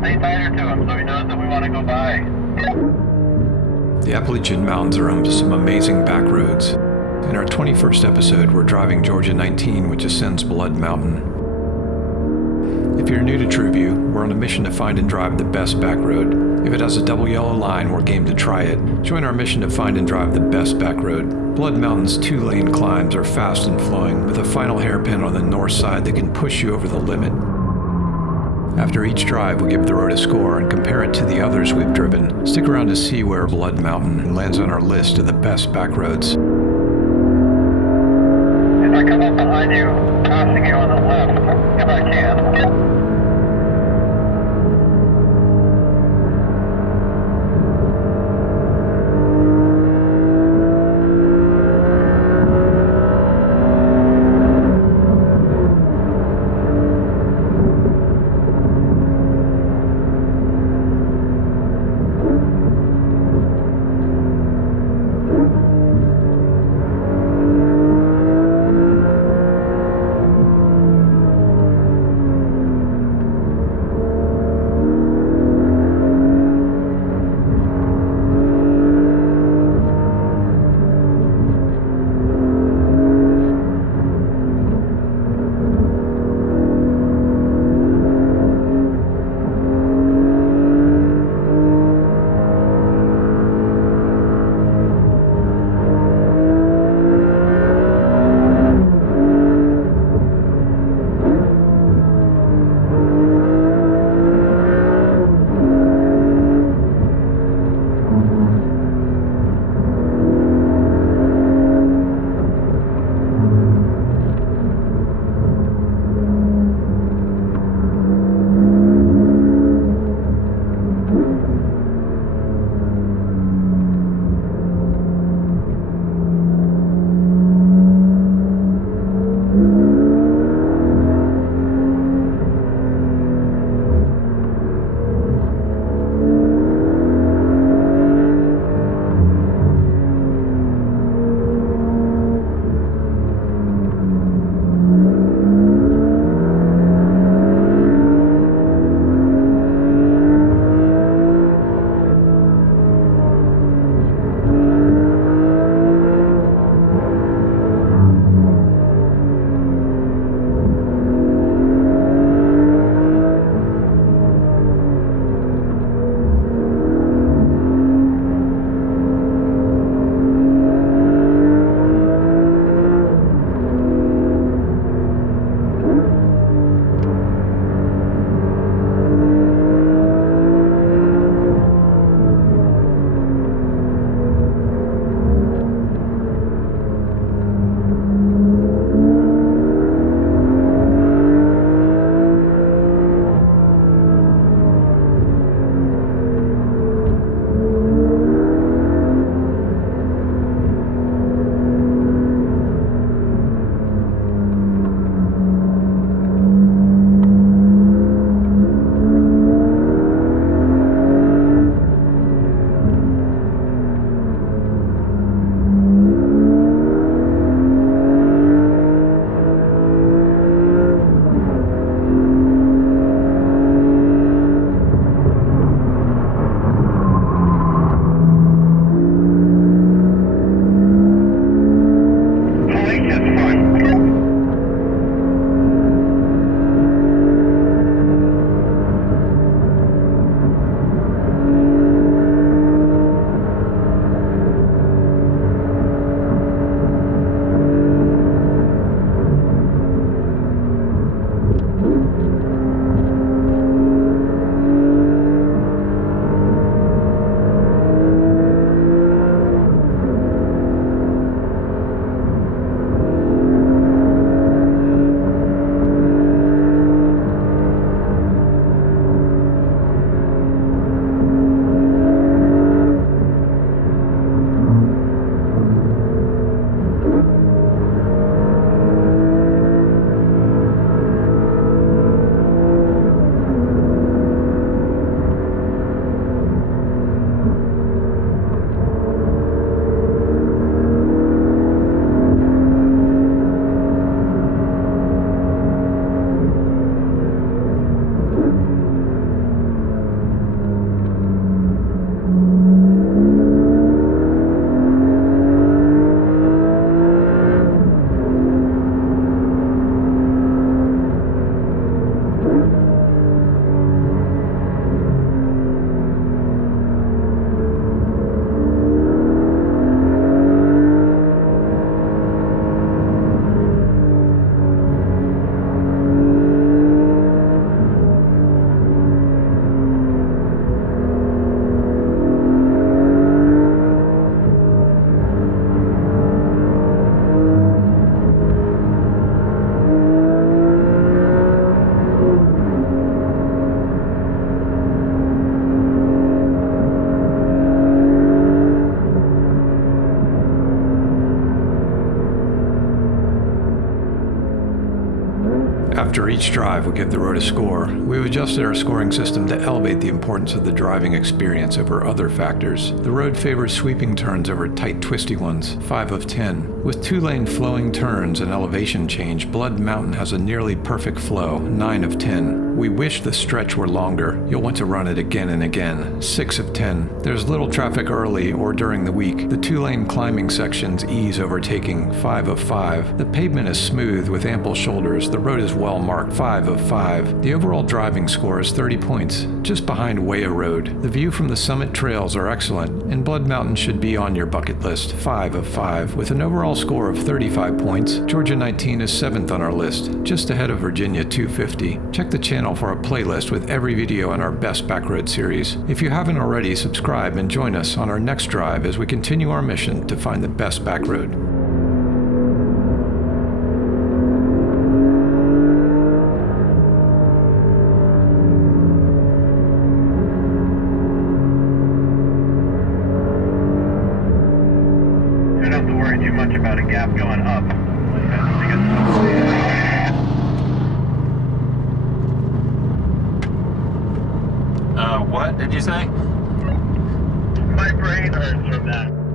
Stay tighter to him so he knows that we want to go by. The Appalachian Mountains are home to some amazing back roads. In our 21st episode, we're driving Georgia 19, which ascends Blood Mountain. If you're new to TrueView, we're on a mission to find and drive the best back road. If it has a double yellow line, we're game to try it. Join our mission to find and drive the best back road. Blood Mountain's 2-lane climbs are fast and flowing, with a final hairpin on the north side that can push you over the limit. After each drive, we give the road a score and compare it to the others we've driven. Stick around to see where Blood Mountain lands on our list of the best back roads. If I come up behind you, passing you on the left, if I can. After each drive, we give the road a score. We've adjusted our scoring system to elevate the importance of the driving experience over other factors. The road favors sweeping turns over tight, twisty ones, 5 of 10. With 2-lane flowing turns and elevation change, Blood Mountain has a nearly perfect flow, 9 of 10. We wish the stretch were longer. You'll want to run it again and again, 6 of 10. There's little traffic early or during the week. The 2-lane climbing sections ease overtaking, 5 of 5. The pavement is smooth with ample shoulders. The road is well marked, 5 of 5. The overall driving score is 30 points, just behind Waya Road. The view from the summit trails are excellent, and Blood Mountain should be on your bucket list, 5 of 5. With an overall score of 35 points, Georgia 19 is 7th on our list, just ahead of Virginia 250. Check the channel for a playlist with every video in our Best Backroad series. If you haven't already, subscribe and join us on our next drive as we continue our mission to find the best backroad. You don't have to worry too much about a gap going up. What did you say? My brain hurts from that.